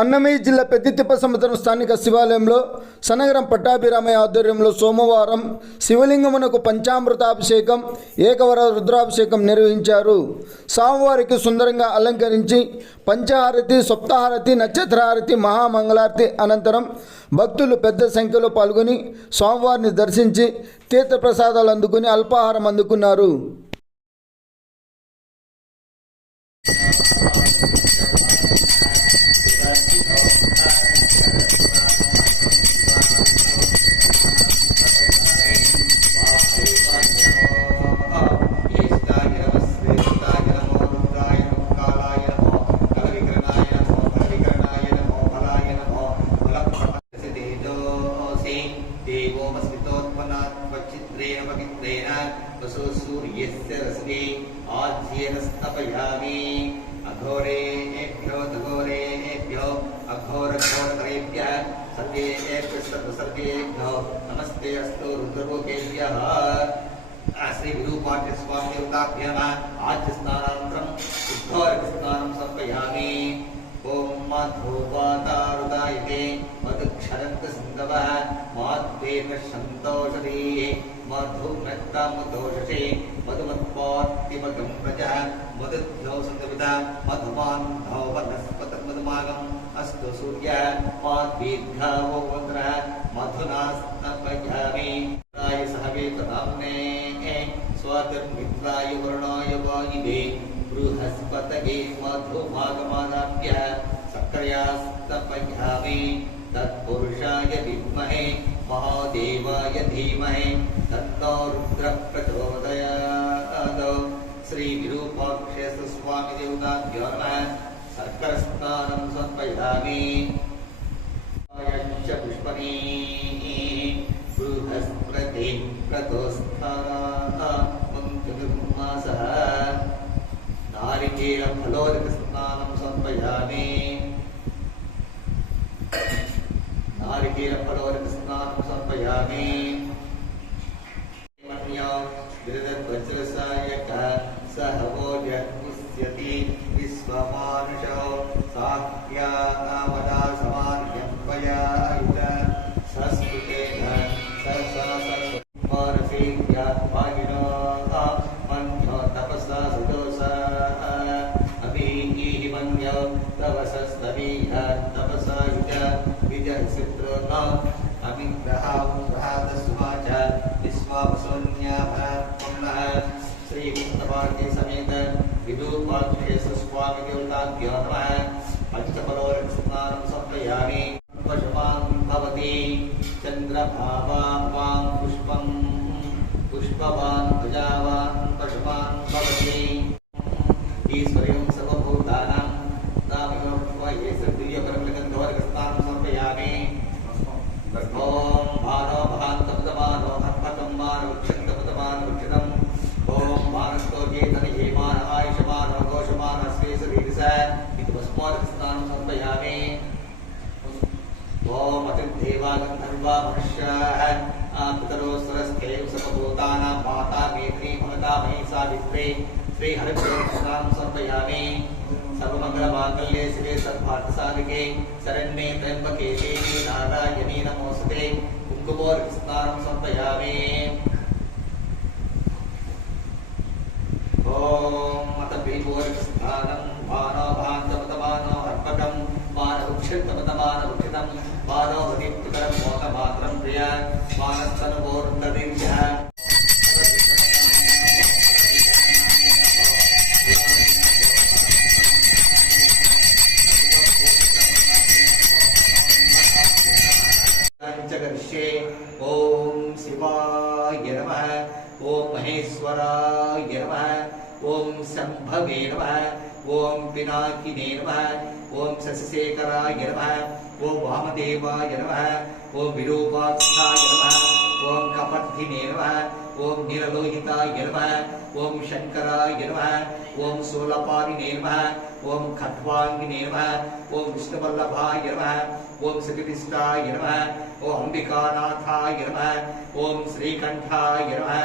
అన్నమయ్య జిల్లా పెద్దితిప్ప సముద్రం స్థానిక శివాలయంలో సనగరం పట్టాభిరామయ్య ఆధ్వర్యంలో సోమవారం శివలింగమునకు పంచామృతాభిషేకం ఏకవర రుద్రాభిషేకం నిర్వహించారు. స్వామివారికి సుందరంగా అలంకరించి పంచహారతి, సప్తహారతి, నక్షత్రహారతి, మహామంగళారతి అనంతరం భక్తులు పెద్ద సంఖ్యలో పాల్గొని స్వామివారిని దర్శించి తీర్థప్రసాదాలు అందుకుని అల్పాహారం అందుకున్నారు. अघोरेभ्यो तघोरेभ्यो अघोरघोरतरेभ्यः सर्वेभ्यो नमस्ते अस्तु रुद्रलोकेभ्यः। श्री विरूपाख्य स्वामी देवताभ्यः आद्य स्नानानन्तरम् उद्घोरस्नानं समर्पयामि। ओम मधुपातारुदायते मधुक्षरन्तसिन्धवः माद्वेन सन्तोषधे मधुमत्तामुदोषसे मधुमत्पात्तिमगं प्रजः मधुभ्यो सन्तविता मधुमान्धो वनस्पतमधुमागम् अस्तु सूर्यः माद्वीर्घावो वन्द्रः मधुना स्नपयामि। राय सहवेतनाम्ने स्वातिर्मित्राय वर्णाय वायिवे बृहस्पतये मधुमागमादाभ्य सक्रियास्तपयामि। तत्पुरुषाय विद्महे महादेवाय धीमहि तन्नो रुद्रः प्रचोदयात्। श्री विरूपाक्षेत्र स्वामी देवताभ्यो नमः। सर्करस्नानं समर्पयामि। पुष्पणी बृहस्पति प्रतोस्थानात् चतुर्मासः नारिकेलफलोदकस्नानं समर्पयामि। नारिकेलफलोदकस्नानं समर्पयामि। विरदध्वजलसायकः सह वो जगुष्यति विश्वमानुषो साह्यावदा समार्यं त्वयायुध संस्कृतेन सरसरसरसीर्यात्मागिनो मन्यो तपसा सुदोषा अभिः मन्यो तपसस्तवीह तपसा युज विजयसित्रो न अमिग्रहादस्वाच विश्वावसोन्याभः श्री विष्णुपार्के समेत विरूपाक्षेत्र स्वामी देवताभ्यो नमः। पंचफलोदकस्नानं समर्पयामि। पुष्पवान् भवति चन्द्रभावां पुष्पं पुष्पवान् प्रजावान् पशुवान् भवति। ईश्वरं सर्वभूतानां नामये सद्रियपरमगन्धोदकस्नानं समर्पयामि। ओम मानो भान्तमदमानो हर्पकं मानो वृक्षन्तमदमानो ओम मानस्तोजे तनिहे मान आयुषमान घोषमान श्रेयसरीरिस इति भस्मोदकस्नानं समर्पयामि। ओम अतिर्देवा गन्धर्वा मनुष्याः पितरो सरस्तेव सर्वभूतानां माता मेत्री महता मही सावित्री श्री हरिभ्योस्नानं समर्पयामि। सर्वमङ्गलमाङ्गल्ये शिवे सर्वार्थसाधिके शरण्ये त्र्यम्बके देवी नारायणी नमोस्तुते। कुङ्कुमोदकस्नानं समर्पयामि। ओम अत भीमोदकस्नानं मानो भान्तमतमानो हर्पकं मानो वृक्षन्तमतमानो मानो हरिप्तकरं मोदमात्रं प्रिय मानस्तनुवोर्तदीर्घः ओम शिवाय नमः। ओम महेश्वराय नमः। ओम शंभवे नमः। ओम पिनाकिने नमः। ओम शशिशेखराय नमः। ओम वामदेवाय नमः। ओम विरूपाक्षाय नमः। ओम कपर्दिने नमः। ओम नीललोहिताय नमः। ओम शंकराय नमः। ओम शूलपाणिने नमः। ओम खट्वांगिने नमः। ओम विष्णुवल्लभाय नमः। ओम श्रीकृष्णाय नमः। ओम अंबिकानाथाय नमः। ओम श्रीकंठाय नमः।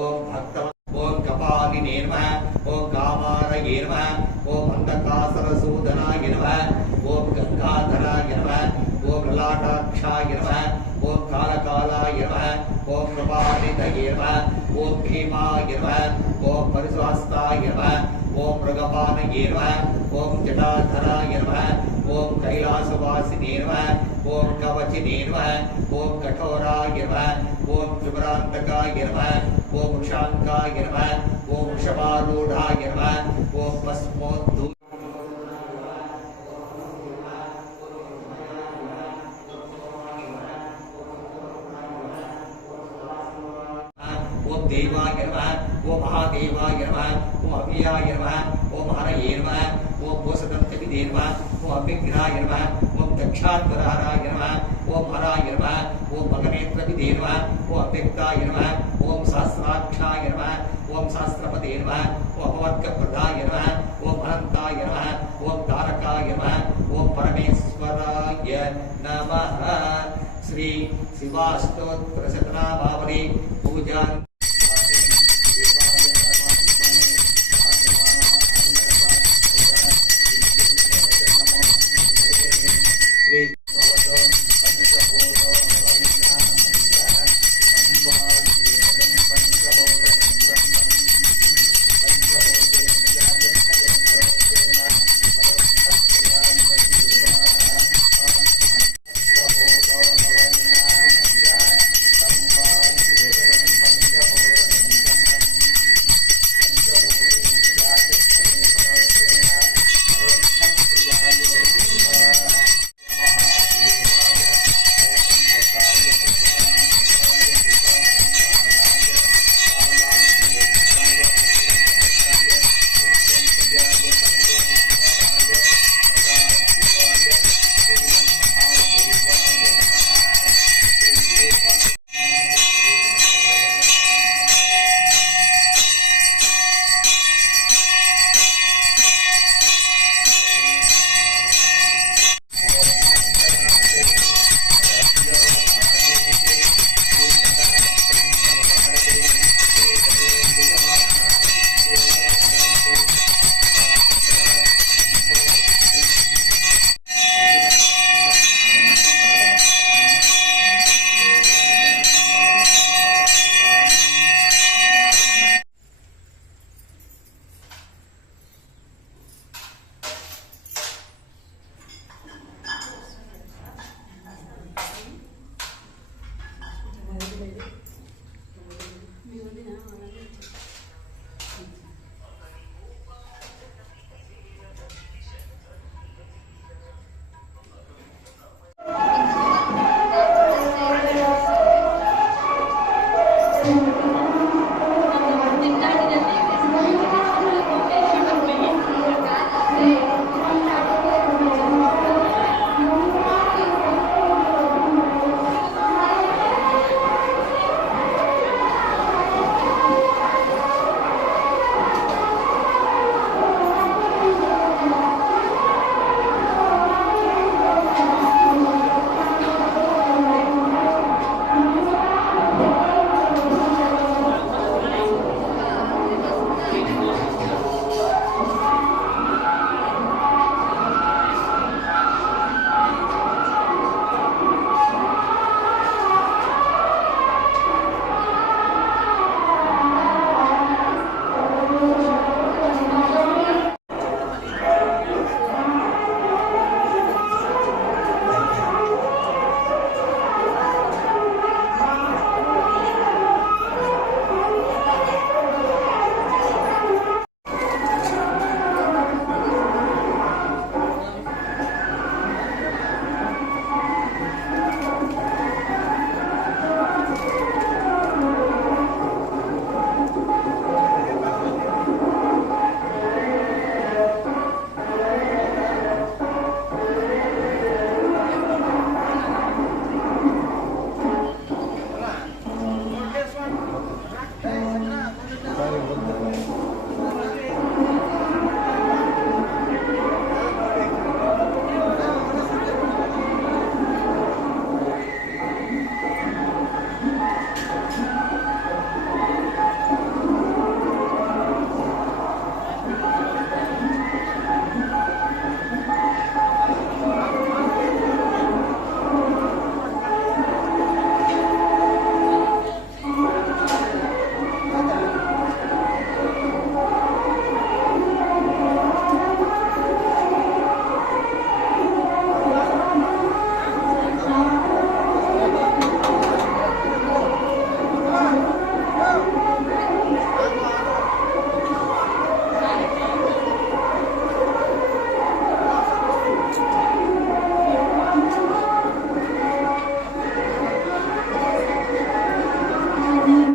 ओम भक्त ओम कपालिने नमः। ओम कामारये नमः। ओम अंधकासुरसूदनाय नमः। ओम गंगाधर आयुधये नमः ओम भीमाय नमः ओम परशुहस्ताय नमः ओम मृगपानये नमः ओम जटाधराय नमः ओम कैलासवासिने नमः ओम कवचिने नमः ओम कठोराय नमः ओम त्रिपुरान्तकाय नमः ओम शांकाय नमः ओम वृषभारूढ़ाय नमः ओम भस्मोद्धू ओम देवाय नमः ओम महादेवाय नमः ओम अभियाय नमः ओम हरये नमः ओम भूषदन्तविदे नमः ओम अभिघ्नाय नमः ओम दक्षाध्वराय नमः ओम हराय नमः ओम मगनेत्रविदे नमः ओम अव्यक्ताय नमः ओम सहस्राक्षाय नमः ओम सहस्रपदे नमः ओम अपवर्गप्रदाय नमः ओम अनन्ताय नमः ओम तारकाय नमः ओम परमेश्वराय नमः श्री शिवाष्टोत्तरशतनामावली पूजा